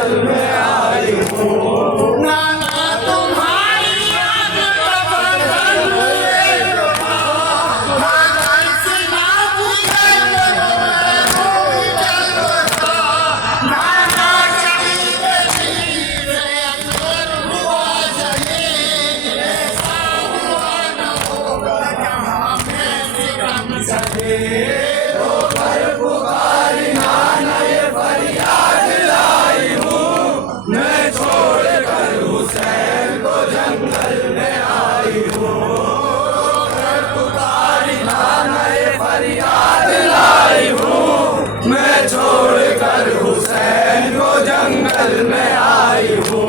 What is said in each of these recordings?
जंगल में आई हूँ। नाना तुम्हारी याद तब बन एक बार सिना बुझल मैं रोई जलता। नाना शरीर धीरे अंदर हुआ शहीद ऐसा हुआ न होगा जहाँ में सिकम सजे। रोकर पुकारी नाना ये फरियाद लाई हूँ। मैं छोड़ कर हुसैन को जंगल में आई हूँ। रोकर पुकारी नाना ये फरियाद लाई हूँ। मैं छोड़ कर हुसैन को जंगल में आई हूँ।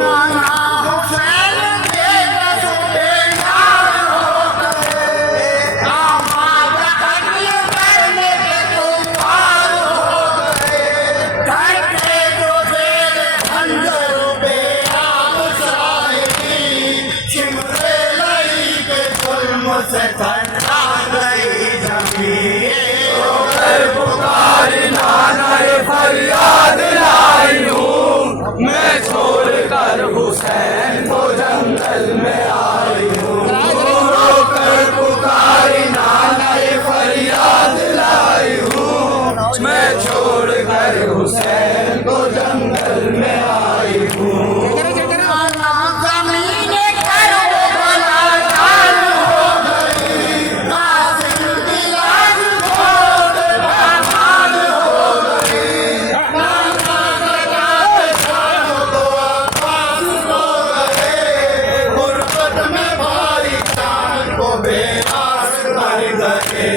नाना हुसैन बेबस बेकार हो गए। आमाद कत्ल करने के तूफान हो गए। धरते जो तेरे खंजर पे आग साहिबी। चिमरे लई के जुल्म से थर्रा गई जमीन। रोकर पुकारी नाना ये फरियाद लाई हूँ। मैं छोड़ कर हुसैन को जंगल में आई हूँ। रोकर पुकारी नाना ये फरियाद लाई हूँ। मैं छोड़ कर हुसैन को जंगल में आई हूँ। नाना ज़मीने करबला लाल हो गई। कासिम की लाश खोद बहाल हो गई। नाना के शान को आवाज़ हो गए। गुर्बत में भाई जान को बेआस कर गए।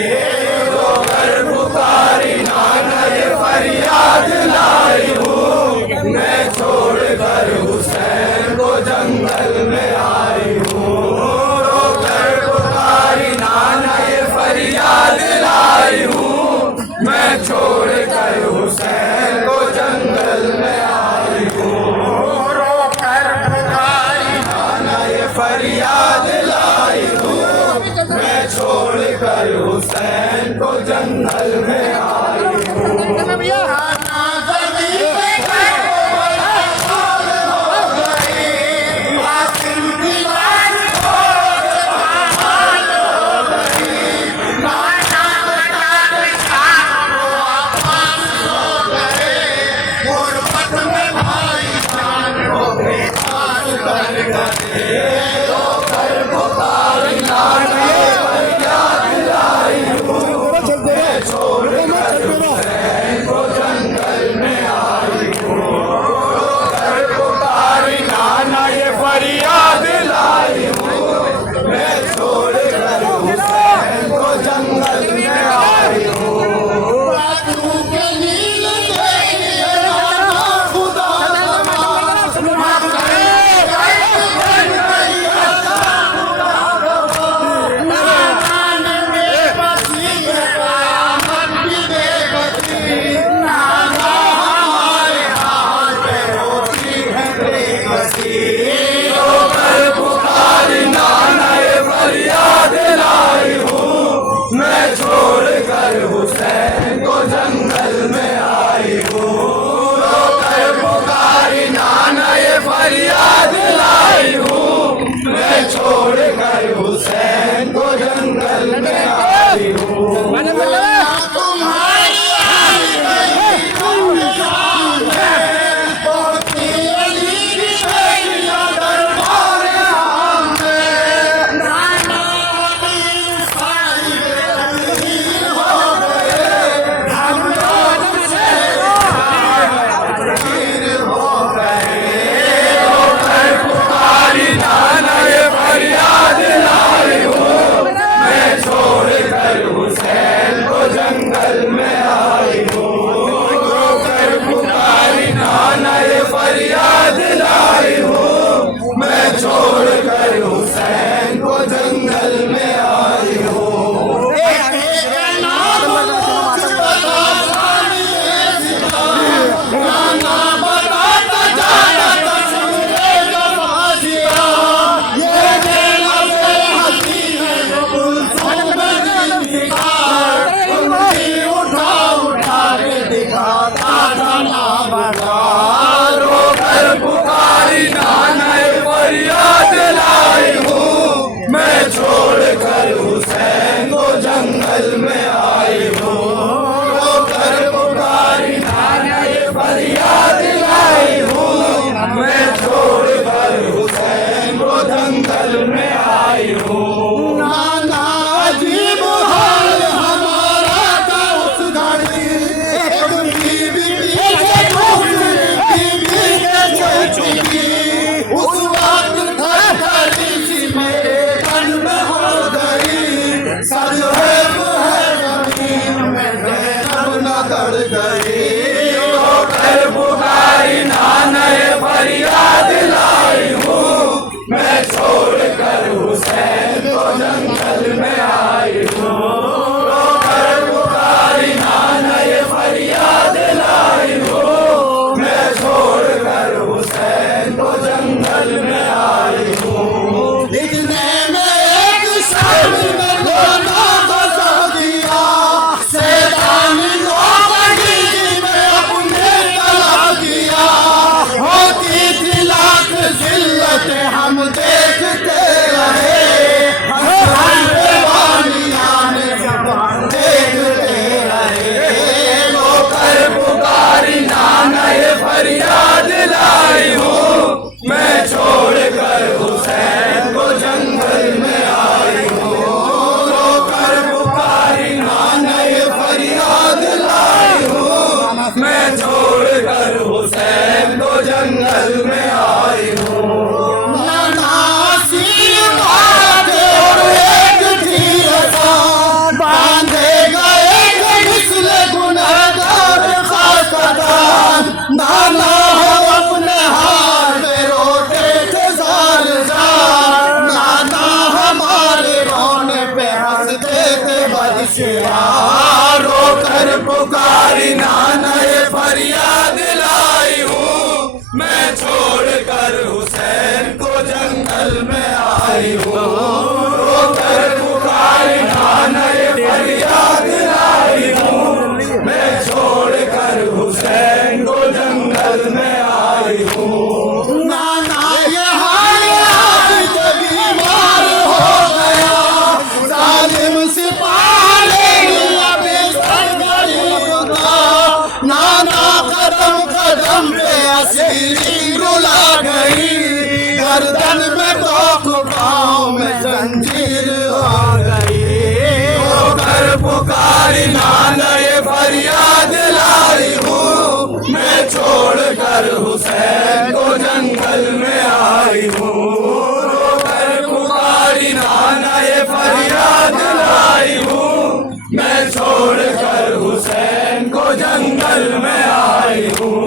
रोकर पुकारी नाना ये फरियाद लाई हूँ। मैं छोड़ कर हुसैन को जंगल में आई हूँ। रोकर पुकारी नाना ये फरियाद लाई हूँ। मैं छोड़ कर हुसैन को जंगल में आई हूँ। रोकर पुकारी नाना ये फरियाद लाई हूँ। मैं छोड़ कर हुसैन को जंगल में आई हूँ। नाना ज़मीने करबला लाल हो गई। कासिम की लाश खोद बहाल हो गई। नाना के शान को आवाज़ हो गए। गुर्बत में भाई जान को बेआस कर गए। रोकर पुकारी नाना ये फरियाद लाई हूँ। मैं छोड़ कर हुसैन को जंगल में आई हूँ। रोकर पुकारी नाना ये फरियाद लाई हूँ। मैं छोड़ कर हुसैन को जंगल में आई हूँ। बाजू के नील देखिए नाना खुदा छोड़कर हुसैन को जंगल में आई हूँ, रोकर पुकारी नाना ये फरियाद लाई हूँ, मैं छोड़कर हुसैन को जंगल में आई हूँ। नाना अजीब हाल हमारा था उस घड़ी, एक बीवी पीछे बीवी के चुकी, उस वक्त धड़कनी सी मेरे तन में हो गई, सज है जमीन में जैनब न गड़ गई, रोकर पुकारी नाना ये फरियाद लाई हूँ, मैं छोड़कर हुसैन को जंगल में आई हूँ, रोकर पुकारी नाना ये फरियाद लाई हूँ, मैं छोड़कर हुसैन को जंगल में आई हूँ। इतने में एक शाम में लोना बसा दिया, शैतानी नौकरी में अपने तला दिया, होती थी लाख जिल्लत हम देखते रहे, देखते रहे, लोकर पुकारी नाना ये फरियाद लाई हूँ, मैं छोड़कर हुसैन को जंगल में आई हूँ, रोकर पुकारी नाना ये फरियाद लाई हूँ, मैं छोड़कर हुसैन को जंगल में आई हूँ। नाना सिर बांधे और एक तीर बांधे गए मिसल गुनहगार खासदान, नाना हम अपने हाथ में रोते थे जार जार, नाना हमारे रोने पे हंसते थे बदशियार, रोकर पुकारी नाना ये फरियाद लाई हूँ, मैं छोड़कर हुसैन को जंगल में आई हूँ, रोकर पुकारी नाना ये फरियाद लाई हूँ, मैं छोड़कर हुसैन को जंगल में आई हूँ। नाना ये हाल आज जब बीमार हो गया, जालिम सिपाही बेसर गरीब का, नाना कदम कदम पे असीरी रुला गई, गर्दन में तो पाँव में जंजीर हो गई, होकर पुकारी नाना ये फरियाद लाई हूँ, मैं छोड़कर हुसैन को जंगल में आई हूँ, होकर पुकारी नाना ये फरियाद लाई हूँ, मैं छोड़कर हुसैन को जंगल में आई हूँ,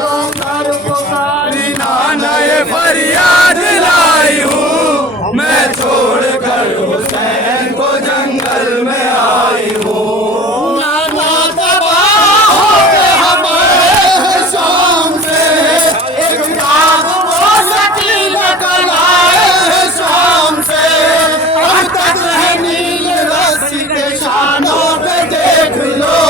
होकर पुकारी नाना ये फरियाद लाई हूँ, मैं छोड़कर हुसैन को जंगल में आई हूँ। नाना तबाह हो गए हमारे शाम से, एक दाग वो सकीना कलाए शाम से, अब तक है नील रस्सी के शानों पे देख लो,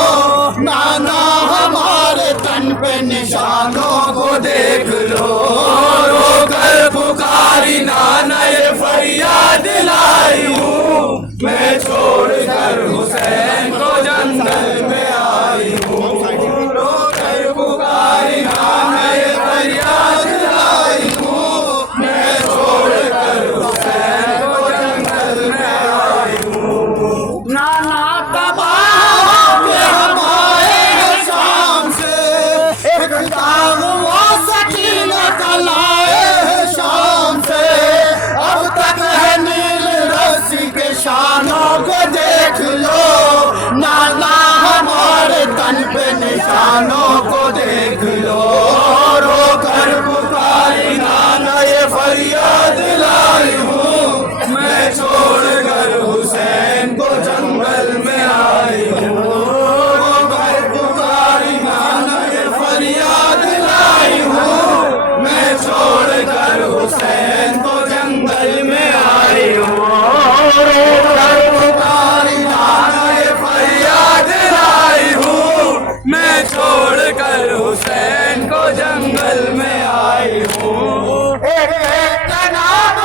नाना हमारे तन पे निशानों को देख लो, रोकर पुकारी नाना ये फरियाद लाई हूँ, मैं छोड़कर हुसैन को जंगल में आई हूँ, रोकर पुकारी नाना ये फरियाद लाई हूँ, मैं छोड़कर हुसैन को जंगल में आई हूँ। नाना तबाह हो गए हमारे शाम से, एक दाग वो सकीना कलाए शाम से, अब तक है नील रस्सी के शानों को देख लो, नाना हमारे तन पे निशानों को देख लो, रोकर पुकारी नाना ये फरियाद लाई हूँ, मैं छोड़कर हुसैन को जंगल में आई हूँ, रोकर पुकारी नाना ये फरियाद लाई हूँ, मैं छोड़कर हुसैन को जंगल में आई हूँ, रोकर पुकारी नाना ये फरियाद लाई हूँ, मैं छोड़कर हुसैन को जंगल में आई हूँ। एक एक का नाम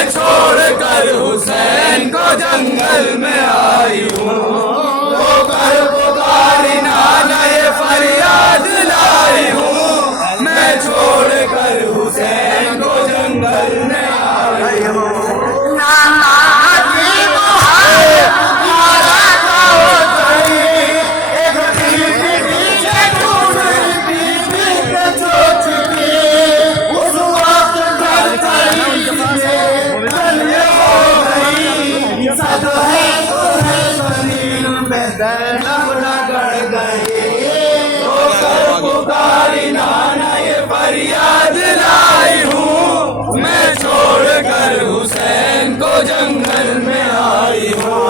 मैं छोड़कर हुसैन को जंगल में आई हूँ। होकर पुकारी नाना ये फरियाद लाई हूँ, मैं छोड़कर हुसैन को जंगल में आई हूँ। पुकारी नाना ये फरियाद लाई हूँ, मैं छोड़कर हुसैन को जंगल में आई हूँ।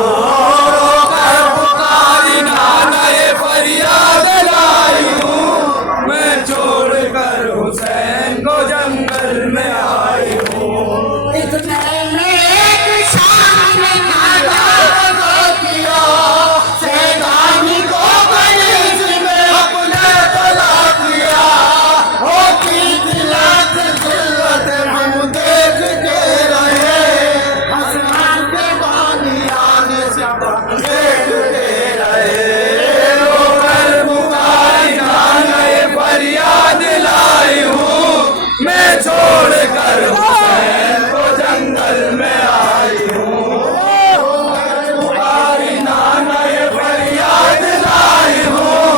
पुकारी नाना ये फरियाद लाई हूँ, मैं छोड़कर हुसैन को जंगल में आई हूँ। छोड़कर हुसैन को जंगल में आई हूँ। पुकारी नाना ये फरियाद लाई हूँ,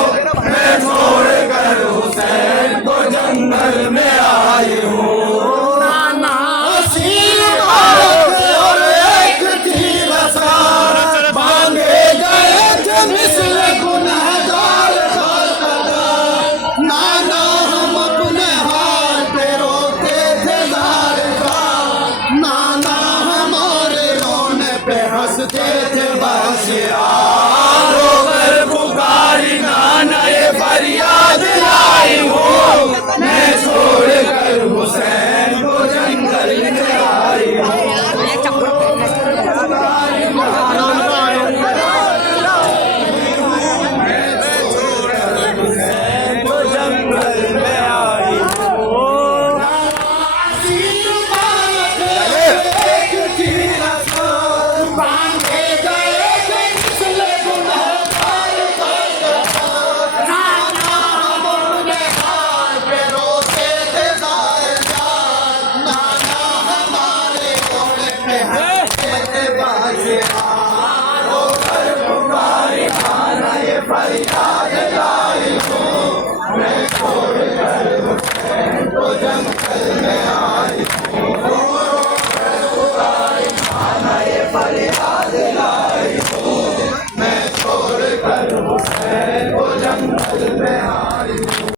मैं छोड़कर हुसैन को जंगल में आई हूँ। नाना और एक तीर सार बांधे गए थे मिस्र गुनहगार का कदर। नाना हम अपने हाल पे रोते थे जार का, नाना हमारे रोने पे हंसते थे बसियार। होकर पुकारी नाना ये फरियाद लाई हूँ, मैं छोड़कर हुसैन को जंगल में आई हूँ। फरियाद लाई हूँ, मैं छोड़कर हुसैन को जंगल